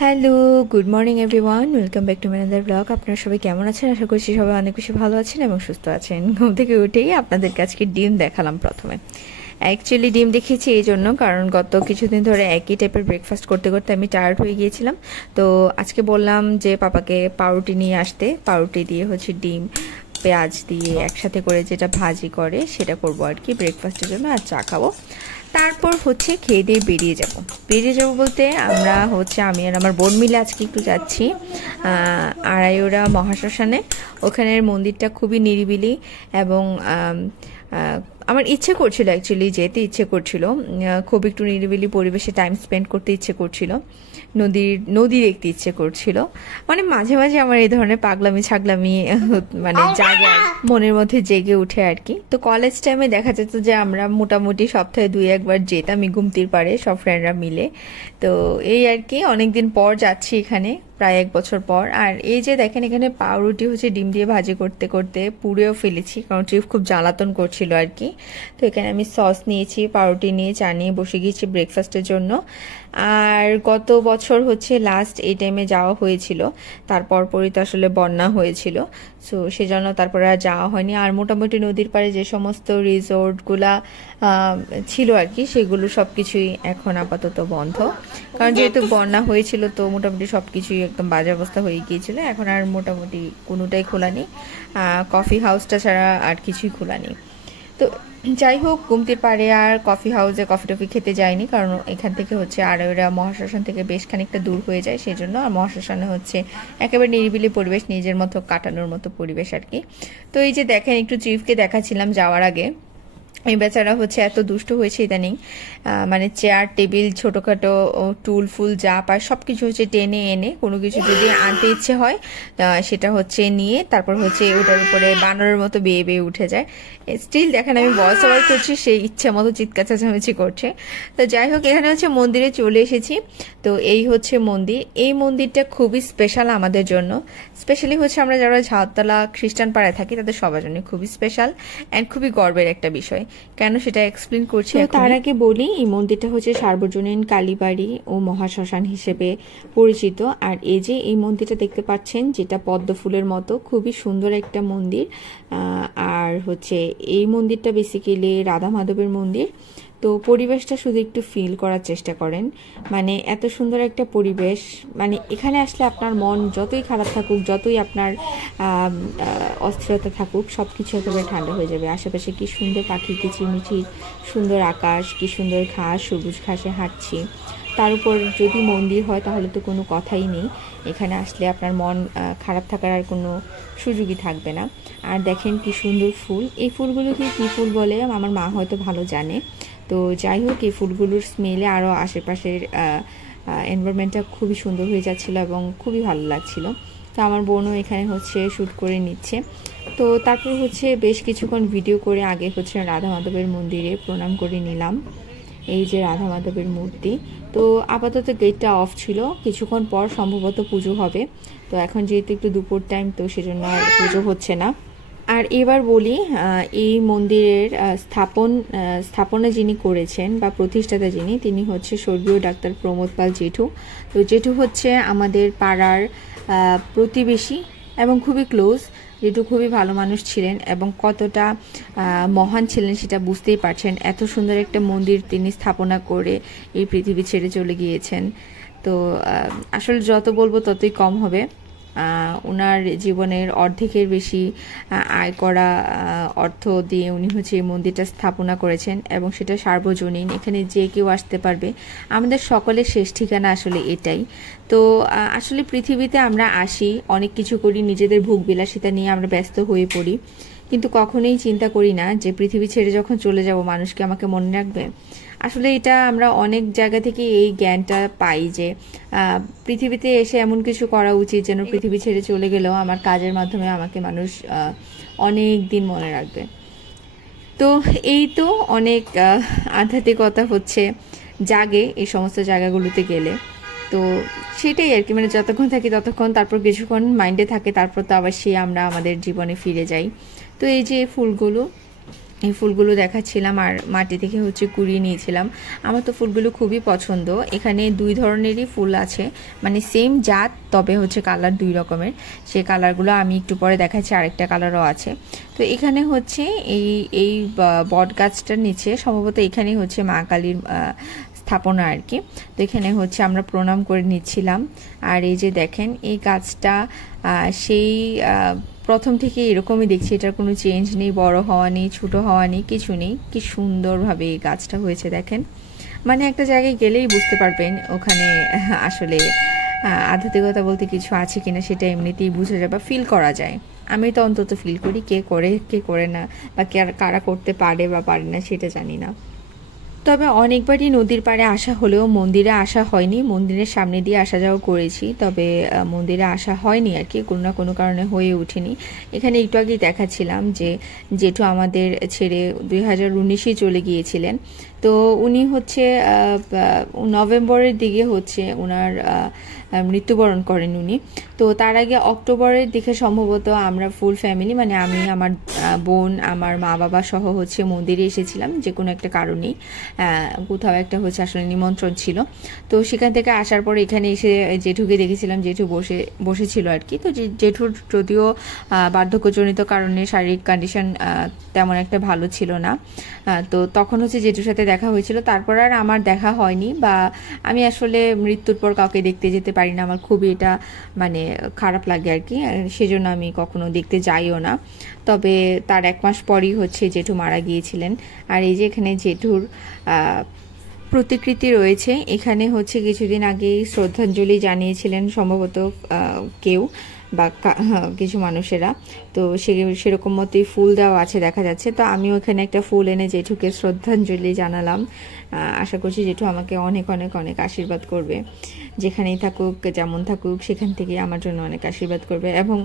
Hello, good morning everyone, welcome back to my another blog. আপনারা সবাই কেমন আছেন? আশা করছি সবাই অনেক বেশি ভালো আছেন এবং সুস্থ আছেন। ঘুম থেকে উঠেই আপনাদেরকে আজকে ডিম দেখালাম প্রথমে। অ্যাকচুয়ালি ডিম দেখিয়েছি এই জন্য, কারণ গত কিছুদিন ধরে একই টাইপের ব্রেকফাস্ট করতে করতে আমি টায়ার্ড হয়ে গিয়েছিলাম। তো আজকে বললাম যে পাপাকে পাউরুটি নিয়ে আসতে, পাউরুটি দিয়ে হচ্ছে ডিম পেঁয়াজ দিয়ে একসাথে করে যেটা ভাজি করে সেটা করবো আর কি ব্রেকফাস্টের জন্য, আর চা খাবো। তারপর হচ্ছে খেয়ে দিয়ে বেরিয়ে যাব বলতে আমরা হচ্ছে আমি আর আমার বোন মিলে আজকে একটু যাচ্ছি আড়াইওড়া মহাশ্মশানে। ওখানের মন্দিরটা খুবই নিরিবিলি এবং আমার ইচ্ছে করছিল, অ্যাকচুয়ালি যেতে ইচ্ছে করছিল, খুব একটু নিরিবিলি পরিবেশে টাইম স্পেন্ড করতে ইচ্ছে করছিল, নদী দেখতে ইচ্ছে করছিল। মানে মাঝে মাঝে আমার এই ধরনের পাগলামি ছাগলামি মানে জাগে, মনের মধ্যে জেগে উঠে আর কি। তো কলেজ টাইমে দেখা যেত যে আমরা মোটামুটি সপ্তাহে 2-1 বার যেতাম গুমতির পাড়ে সব ফ্রেন্ডরা মিলে। তো এই আর কি, অনেকদিন পর যাচ্ছি এখানে, প্রায় 1 বছর পর। আর এই যে দেখেন এখানে পাউরুটি হচ্ছে ডিম দিয়ে ভাজি করতে করতে পুড়েও ফেলেছি, কারণ ট্রিপ খুব জ্বালাতন করছিল আর কি। তো এখানে আমি সস নিয়েছি, পাউরুটি নিয়ে চা নিয়ে বসে গিয়েছি ব্রেকফাস্টের জন্য। আর গত বছর হচ্ছে লাস্ট এই টাইমে যাওয়া হয়েছিল, তারপর পরই তো আসলে বন্যা হয়েছিল, সো সেজন্য তারপরে আর যাওয়া হয়নি। আর মোটামুটি নদীর পাড়ে যে সমস্ত রিসোর্টগুলা ছিল আর কি, সেগুলো সব কিছুই এখন আপাতত বন্ধ, কারণ যেহেতু বন্যা হয়েছিল তো মোটামুটি সব কিছুই একদম বাজে অবস্থা হয়ে গিয়েছিল। এখন আর মোটামুটি কোনোটাই খোলা নেই, কফি হাউসটা ছাড়া আর কিছুই খোলা নেই। তো যাই হোক, গুমতির পাড়ে আর কফি হাউসে কফি টফি খেতে যাইনি, কারণ এখান থেকে হচ্ছে আড়াইওড়া মহাশ্মশান থেকে বেশ খানিকটা দূর হয়ে যায়, সেই জন্য। আর মহাশ্মশানে হচ্ছে একেবারে নিরিবিলি পরিবেশ, নিজের মতো কাটানোর মতো পরিবেশ আর কি। তো এই যে দেখেন, একটু চিফকে দেখাচ্ছিলাম যাওয়ার আগে, এই বেচারা হচ্ছে এত দুষ্ট হয়েছে ইদানিং, মানে চেয়ার টেবিল ছোটোখাটো টুল ফুল যা পায় সব কিছু হচ্ছে টেনে এনে কোনো কিছু যদি আনতে ইচ্ছে হয় সেটা হচ্ছে নিয়ে তারপর হচ্ছে ওটার উপরে বানরের মতো বেয়ে বেয়ে উঠে যায়। স্টিল দেখেন আমি ভয়েস ওভার করছি, সেই ইচ্ছে মতো চিৎকার চেঁচামেচি করছে। তো যাই হোক, এখানে হচ্ছে মন্দিরে চলে এসেছি। তো এই হচ্ছে মন্দির, এই মন্দিরটা খুবই স্পেশাল আমাদের জন্য, স্পেশালি হচ্ছে আমরা যারা ঝাউতলা খ্রিস্টান পাড়ায় থাকি তাদের সবার জন্য খুবই স্পেশাল অ্যান্ড খুবই গর্বের একটা বিষয়। কেন সেটা এক্সপ্লেন করছি। তার আগে বলি, এই মন্দিরটা হচ্ছে সার্বজনীন কালীবাড়ি ও মহাশ্মশান হিসেবে পরিচিত। আর এই যে এই মন্দিরটা দেখতে পাচ্ছেন, যেটা পদ্ম ফুলের মতো, খুবই সুন্দর একটা মন্দির। আর হচ্ছে এই মন্দিরটা বেসিক্যালি রাধা মাধবের মন্দির। তো পরিবেশটা শুধু একটু ফিল করার চেষ্টা করেন, মানে এত সুন্দর একটা পরিবেশ, মানে এখানে আসলে আপনার মন যতই খারাপ থাকুক, যতই আপনার অস্থিরতা থাকুক, সব কিছু একেবারে ঠান্ডা হয়ে যাবে। আশেপাশে কি সুন্দর পাখি কিচিরমিচির, সুন্দর আকাশ, কি সুন্দর ঘাস, সবুজ ঘাসে হাঁটছি, তার উপর যদি মন্দির হয় তাহলে তো কোনো কথাই নেই। এখানে আসলে আপনার মন খারাপ থাকার আর কোনো সুযোগই থাকবে না। আর দেখেন কি সুন্দর ফুল, এই ফুলগুলোকে কী ফুল বলে আমার মা হয়তো ভালো জানে। তো যাই হোক, এই ফুলগুলোর স্মেলে আরও আশেপাশের এনভায়রনমেন্টটা খুবই সুন্দর হয়ে যাচ্ছিলো এবং খুবই ভালো লাগছিলো। তো আমার বোনও এখানে হচ্ছে শ্যুট করে নিচ্ছে। তো তারপর হচ্ছে বেশ কিছুক্ষণ ভিডিও করে আগে হচ্ছে রাধা মাধবের মন্দিরে প্রণাম করে নিলাম। এই যে রাধা মাধবের মূর্তি। তো আপাতত গেটটা অফ ছিল, কিছুক্ষণ পর সম্ভবত পুজো হবে। তো এখন যেহেতু একটু দুপুর টাইম, তো সেজন্য আর পুজো হচ্ছে না। আর এবার বলি, এই মন্দিরের স্থাপনা যিনি করেছেন বা প্রতিষ্ঠাতা যিনি, তিনি হচ্ছে স্বর্গীয় ডাক্তার প্রমোদ পাল জেঠু। তো জেঠু হচ্ছে আমাদের পাড়ার প্রতিবেশী এবং খুবই ক্লোজ। জেঠু খুবই ভালো মানুষ ছিলেন এবং কতটা মহান ছিলেন সেটা বুঝতেই পারছেন। এত সুন্দর একটা মন্দির তিনি স্থাপনা করে এই পৃথিবী ছেড়ে চলে গিয়েছেন। তো আসলে যত বলবো ততই কম হবে। ওনার জীবনের অর্ধেকের বেশি আয় করা অর্থ দিয়ে উনি হচ্ছে এই মন্দিরটা স্থাপনা করেছেন এবং সেটা সার্বজনীন, এখানে যে কেউ আসতে পারবে। আমাদের সকলের শেষ ঠিকানা আসলে এটাই। তো আসলে পৃথিবীতে আমরা আসি, অনেক কিছু করি, নিজেদের ভোগ বিলাসিতা নিয়ে আমরা ব্যস্ত হয়ে পড়ি, কিন্তু কখনোই চিন্তা করি না যে পৃথিবী ছেড়ে যখন চলে যাব মানুষকে আমাকে মনে রাখবে। আসলে এটা আমরা অনেক জায়গা থেকে এই জ্ঞানটা পাই যে পৃথিবীতে এসে এমন কিছু করা উচিত যেন পৃথিবী ছেড়ে চলে গেলেও আমার কাজের মাধ্যমে আমাকে মানুষ অনেক দিন মনে রাখবে। তো এই তো অনেক আধ্যাত্মিকতা হচ্ছে জাগে এই সমস্ত জায়গাগুলোতে গেলে। তো সেটাই আর কি, মানে যতক্ষণ থাকি ততক্ষণ, তারপর কিছুক্ষণ মাইন্ডে থাকে, তারপর তো আবার আমরা আমাদের জীবনে ফিরে যাই। তো এই যে ফুলগুলো, এই ফুলগুলো দেখাচ্ছিলাম আর মাটি থেকে হচ্ছে কুড়িয়ে নিয়েছিলাম। আমার তো ফুলগুলো খুবই পছন্দ। এখানে 2 ধরনেরই ফুল আছে, মানে সেম জাত, তবে হচ্ছে কালার 2 রকমের। সেই কালারগুলো আমি একটু পরে দেখাচ্ছি, আরেকটা কালারও আছে। তো এখানে হচ্ছে এই বট গাছটার নিচে সম্ভবত এখানেই হচ্ছে মা কালীর স্থাপনা আর কি। তো এখানে হচ্ছে আমরা প্রণাম করে নিচ্ছিলাম। আর এই যে দেখেন এই গাছটা সেই প্রথম থেকে এরকমই দেখছি, এটার কোনো চেঞ্জ নেই, বড় হওয়া নেই, ছোট হওয়া নেই, কিছু নেই। কি সুন্দরভাবে এই গাছটা হয়েছে দেখেন। মানে একটা জায়গায় গেলেই বুঝতে পারবেন ওখানে আসলে আধ্যাত্মিকতা বলতে কিছু আছে কিনা সেটা এমনিতেই বোঝা যায় বা ফিল করা যায়। আমি তো অন্তত ফিল করি, কে করে কে করে না, বা কারা করতে পারে বা পারে না সেটা জানি না। তবে অনেকবারই নদীর পাড়ে আসা হলেও মন্দিরে আসা হয়নি। মন্দিরের সামনে দিয়ে আসা যাওয়া করেছি, তবে মন্দিরে আসা হয়নি আর কি, কোনো না কোনো কারণে হয়ে ওঠেনি। এখানে একটু আগেই দেখাচ্ছিলাম যে জেঠু আমাদের ছেড়ে 2019-এ চলে গিয়েছিলেন। তো উনি হচ্ছে নভেম্বরের দিকে হচ্ছে ওনার মৃত্যুবরণ করেন উনি। তো তার আগে অক্টোবরের দিকে সম্ভবত আমরা ফুল ফ্যামিলি, মানে আমি, আমার বোন, আমার মা বাবা সহ হচ্ছে মন্দিরে এসেছিলাম যে কোনো একটা কারণেই। কোথাও একটা হচ্ছে আসলে নিমন্ত্রণ ছিল। তো সেখান থেকে আসার পর এখানে এসে জেঠুকে দেখেছিলাম, জেঠু বসেছিল আর কি। তো জেঠুর যদিও বার্ধক্যজনিত কারণে শারীরিক কন্ডিশন তেমন একটা ভালো ছিল না। তো তখন হচ্ছে জেঠুর সাথে দেখা হয়েছিল, তারপর আর আমার দেখা হয়নি। বা আমি আসলে মৃত্যুর পর কাউকে দেখতে যেতে পারি না, আমার খুবই এটা মানে খারাপ লাগে আর কি, সেজন্য আমি কখনো দেখতে যাইও না। তবে তার 1 মাস পরই হচ্ছে জেঠু মারা গিয়েছিলেন। আর এই যে এখানে জেঠুর প্রতিকৃতি রয়েছে। এখানে হচ্ছে কিছুদিন আগেই শ্রদ্ধাঞ্জলি জানিয়েছিলেন সম্ভবত কেউ বা কিছু মানুষেরা। তো সেরকম মতোই ফুল দেওয়া আছে দেখা যাচ্ছে। তো আমিও এখানে একটা ফুল এনে জেঠুকে শ্রদ্ধাঞ্জলি জানালাম। আশা করছি জেঠু আমাকে অনেক অনেক অনেক আশীর্বাদ করবে, যেখানেই থাকুক, যেমন থাকুক, সেখান থেকে আমার জন্য অনেক আশীর্বাদ করবে। এবং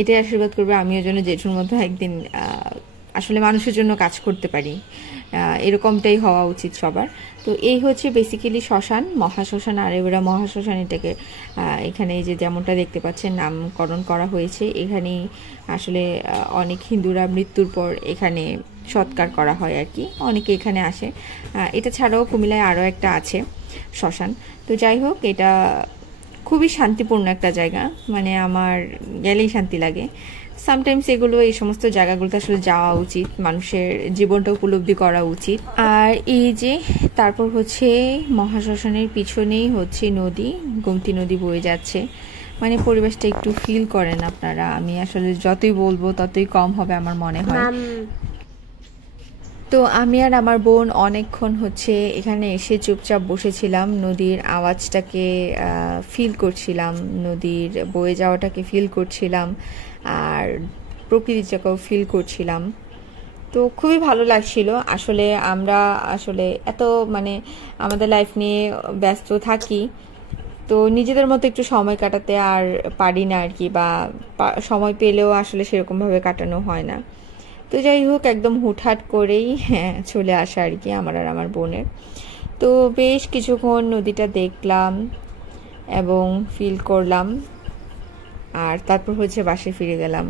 এটাই আশীর্বাদ করবে আমিও যেন জেঠুর মতো একদিন আসলে মানুষের জন্য কাজ করতে পারি। এরকমটাই হওয়া উচিত সবার। তো এই হচ্ছে বেসিক্যালি শ্মশান, মহাশ্মশান, আর এবারে মহাশ্মশান এটাকে এখানে যে যেমনটা দেখতে পাচ্ছেন নামকরণ করা হয়েছে। এখানেই আসলে অনেক হিন্দুরা মৃত্যুর পর এখানে সৎকার করা হয় আর কি, অনেকে এখানে আসে। এটা ছাড়াও কুমিল্লায় আরও একটা আছে শ্মশান। তো যাই হোক, এটা খুবই শান্তিপূর্ণ একটা জায়গা, মানে আমার গেলেই শান্তি লাগে। সামটাইমস এই সমস্ত জায়গাগুলোতে আসলে যাওয়া উচিত, মানুষের জীবনটা উপলব্ধি করা উচিত। আর এই যে তারপর হচ্ছে মহাশ্মশানের পিছনেই হচ্ছে নদী, গোমতী নদী বয়ে যাচ্ছে। মানে পরিবেশটা একটু ফিল করেন আপনারা, আমি আসলে যতই বলবো ততই কম হবে আমার মনে হয়। তো আমি আর আমার বোন অনেকক্ষণ হচ্ছে এখানে এসে চুপচাপ বসেছিলাম, নদীর আওয়াজটাকে ফিল করছিলাম, নদীর বয়ে যাওয়াটাকে ফিল করছিলাম, আর প্রকৃতিটাকেও ফিল করছিলাম। তো খুবই ভালো লাগছিল। আসলে আমরা আসলে এত মানে আমাদের লাইফ নিয়ে ব্যস্ত থাকি, তো নিজেদের মতো একটু সময় কাটাতে আর পারি না আর কি, বা সময় পেলেও আসলে সেরকমভাবে কাটানো হয় না। তো যাই হোক, একদম হুটহাট করেই চলে আসা আর কি আমার আর আমার বোনের। তো বেশ কিছুক্ষণ নদীটা দেখলাম এবং ফিল করলাম, আর তারপর হচ্ছে বাসায় ফিরে গেলাম।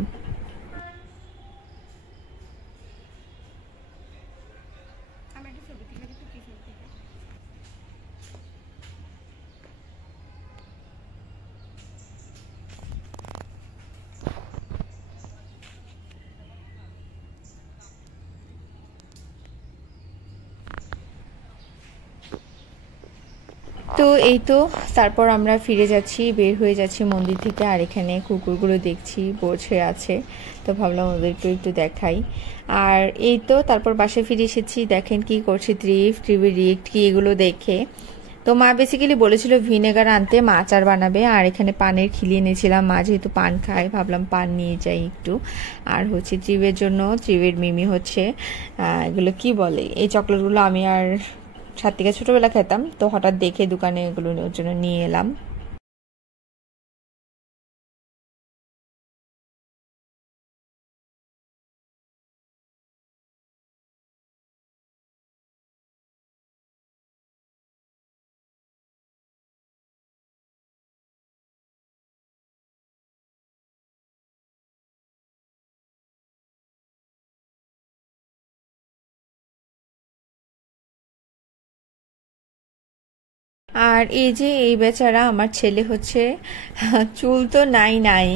তো এই তো তারপর আমরা ফিরে যাচ্ছি, বের হয়ে যাচ্ছি মন্দির থেকে। আর এখানে কুকুরগুলো দেখছি বসে আছে, তো ভাবলাম ওদেরকেও একটু দেখাই। আর এই তো তারপর বাসায় ফিরে এসেছি, দেখেন কি করছে টিভির রিয়েক্ট কি এগুলো দেখে। তো মা বেসিক্যালি বলেছিল ভিনেগার আনতে, মা আচার বানাবে। আর এখানে পানের খিলি এনেছিলাম, মা যেহেতু পান খায় ভাবলাম পান নিয়ে যাই একটু। আর হচ্ছে ত্রিবের জন্য, ত্রিবের মিমি হচ্ছে এগুলো কি বলে এই চকলেটগুলো, আমি আর সাত্বিকা ছোটবেলা খেতাম, তো হঠাৎ দেখে দোকানে এগুলো ওর জন্য নিয়ে এলাম। আর এই যে এই বেচারা আমার ছেলে হচ্ছে চুল তো নাই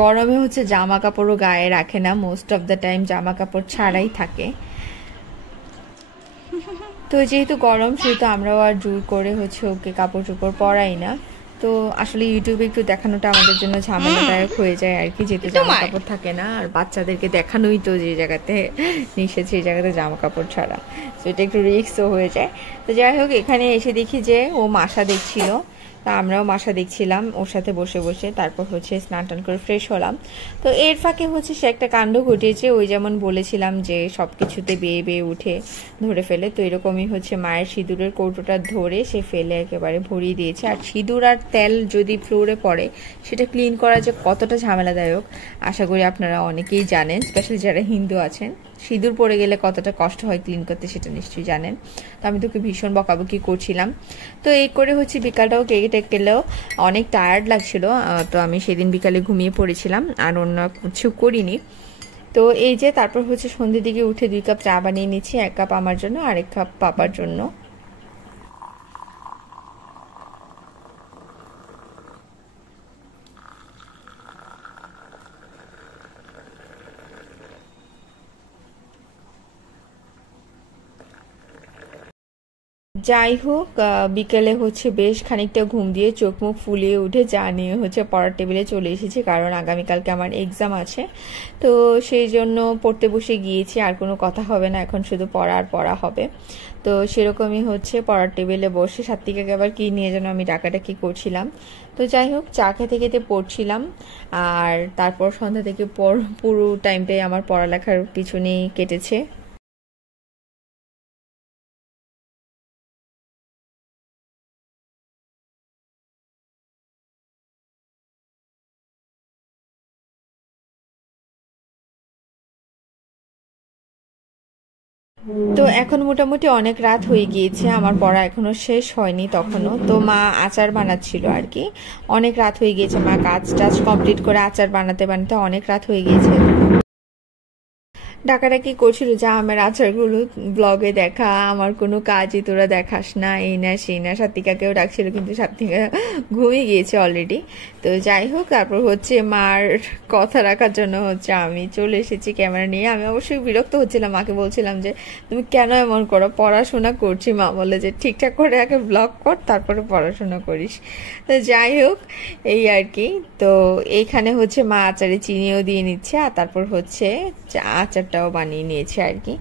গরমে হচ্ছে জামা কাপড়ও গায়ে রাখে না, মোস্ট অফ দ্য টাইম জামা কাপড় ছাড়াই থাকে। তো যেহেতু গরম সেহেতু আমরাও আর জোর করে হচ্ছে ওকে কাপড় চোপড় পরাই না। তো আসলে ইউটিউবে একটু দেখানোটা আমাদের জন্য ঝামেলাদায়ক হয়ে যায় আর কি, যেহেতু জামা কাপড় থাকে না, আর বাচ্চাদেরকে দেখানোই তো যে জায়গাতে নিষেধ সেই জায়গাতে জামা কাপড় ছাড়া, তো এটা একটু রিস্কও হয়ে যায়। তো যাই হোক, এখানে এসে দেখি যে ও মাসা দেখছিল, তা আমরাও মাসা দেখছিলাম ওর সাথে বসে বসে। তারপর হচ্ছে স্নান টান করে ফ্রেশ হলাম। তো এর ফাঁকে হচ্ছে সে একটা কাণ্ড ঘটিয়েছে, ওই যেমন বলেছিলাম যে সব কিছুতে বেয়ে বেয়ে উঠে ধরে ফেলে, তো এরকমই হচ্ছে মায়ের সিঁদুরের কৌটোটা ধরে সে ফেলে একেবারে ভরিয়ে দিয়েছে। আর সিঁদুর আর তেল যদি ফ্লোরে পড়ে সেটা ক্লিন করা যে কতটা ঝামেলাদায়ক আশা করি আপনারা অনেকেই জানেন, স্পেশালি যারা হিন্দু আছেন। সিঁদুর পড়ে গেলে কতটা কষ্ট হয় ক্লিন করতে সেটা নিশ্চয়ই জানেন। তো আমি তোকে ভীষণ বকাবকি করছিলাম। তো এই করে হচ্ছে বিকালটাও কেটে গেলেও অনেক টায়ার্ড লাগছিল, তো আমি সেদিন বিকালে ঘুমিয়ে পড়েছিলাম আর অন্য কিছু করিনি। তো এই যে তারপর হচ্ছে সন্ধ্যের দিকে উঠে 2 কাপ চা বানিয়ে নিচ্ছি, 1 কাপ আমার জন্য আর 1 কাপ পাপার জন্য। যাই হোক, বিকেলে হচ্ছে বেশ খানিকটা ঘুম দিয়ে চোখ মুখ ফুলিয়ে উঠে চা নিয়ে হচ্ছে পড়ার টেবিলে চলে এসেছি, কারণ আগামীকালকে আমার এক্সাম আছে। তো সেই জন্য পড়তে বসে গিয়েছি, আর কোনো কথা হবে না, এখন শুধু পড়া হবে। তো সেরকমই হচ্ছে পড়ার টেবিলে বসে সাত্বিকাকে আবার কি নিয়ে যেন আমি ডাকাডাকি করছিলাম। তো যাই হোক, চা খেতে খেতে পড়ছিলাম। আর তারপর সন্ধ্যা থেকে পুরো টাইমটাই আমার পড়ালেখার পিছনেই কেটেছে। তো এখন মোটামুটি অনেক রাত হয়ে গিয়েছে, আমার পড়া এখনো শেষ হয়নি তখনও। তো মা আচার বানাচ্ছিল আর কি, অনেক রাত হয়ে গিয়েছে, মা কাজ টাজ কমপ্লিট করে আচার বানাতে বানাতে অনেক রাত হয়ে গিয়েছে। ডাকাডাকি করছিল যে আমার আচারগুলো ব্লগে দেখা, আমার কোনো কাজই তোরা দেখাস না, এই না সেই না। সাত্বিকাকেও ডাকছিল কিন্তু সাত্বিকা ঘুমিয়ে গিয়েছে অলরেডি। তো যাই হোক, তারপর হচ্ছে মার কথা রাখার জন্য হচ্ছে আমি চলে এসেছি ক্যামেরা নিয়ে। আমি অবশ্যই বিরক্ত হচ্ছিলাম, মাকে বলছিলাম যে তুমি কেন এমন করো, পড়াশোনা করছি। মা বলে যে ঠিকঠাক করে আগে ব্লগ কর তারপরে পড়াশোনা করিস। তো যাই হোক, এই আর কি। তো এইখানে হচ্ছে মা আচারে চিনিও দিয়ে নিচ্ছে, আর তারপর হচ্ছে আচারটাও বানিয়ে নিয়েছে আর কি।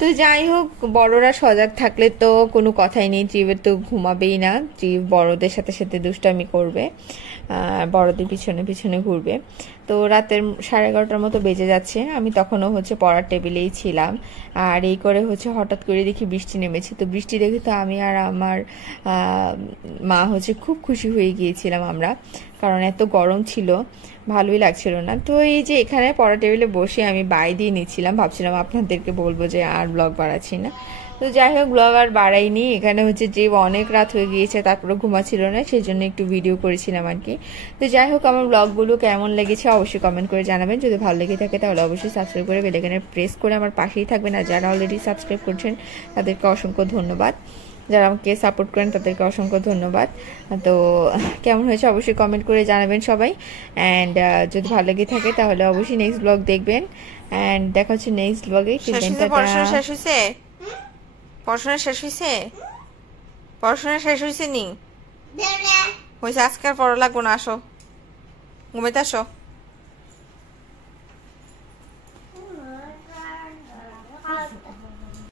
তো যাই হোক, বড়রা সজাগ থাকলে তো কোনো কথাই নেই, ট্রিপের তো ঘুমাবেই না, ট্রিপ বড়দের সাথে সাথে দুষ্টামি করবে, বড়দের পিছনে পিছনে ঘুরবে। তো রাতের 11:30টার মতো বেজে যাচ্ছে, আমি তখনও হচ্ছে পড়ার টেবিলেই ছিলাম। আর এই করে হচ্ছে হঠাৎ করে দেখি বৃষ্টি নেমেছে। তো বৃষ্টি দেখে তো আমি আর আমার মা হচ্ছে খুব খুশি হয়ে গিয়েছিলাম আমরা, কারণ এত গরম ছিল, ভালোই লাগছিল না। তো এই যে এখানে পড়া টেবিলে বসে আমি বাই দিয়ে নিচ্ছিলাম, ভাবছিলাম আপনাদেরকে বলবো যে আর ব্লগ বাড়াচ্ছি না। তো যাই হোক, ব্লগ আর বাড়াইনি। এখানে হচ্ছে যে অনেক রাত হয়ে গিয়েছে, তারপরে ঘুমাচ্ছিল না, সেই জন্য একটু ভিডিও করেছিলাম আর কি। তো যাই হোক, আমার ব্লগগুলো কেমন লেগেছে অবশ্যই কমেন্ট করে জানাবেন। যদি ভালো লেগে থাকে তাহলে অবশ্যই সাবস্ক্রাইব করে বেল আইকনে প্রেস করে আমার পাশেই থাকবেন। আর যারা অলরেডি সাবস্ক্রাইব করছেন তাদেরকে অসংখ্য ধন্যবাদ, যারা আমাকে সাপোর্ট করেন তাদেরকে অসংখ্য ধন্যবাদ। তো কেমন হয়েছে অবশ্যই কমেন্ট করে জানাবেন সবাই। অ্যান্ড যদি ভালো লেগে থাকে তাহলে অবশ্যই নেক্সট ব্লগ দেখবেন। অ্যান্ড দেখা হচ্ছে নেক্সট ব্লগে। পড়াশোনা শেষ হয়েছে? পড়াশোনা শেষ হয়েছে? পড়াশোনা শেষ হয়েছে নি? হয়েছে, আজকে আর পড়া লাগবো না, আসো ঘুমাইতে আসো।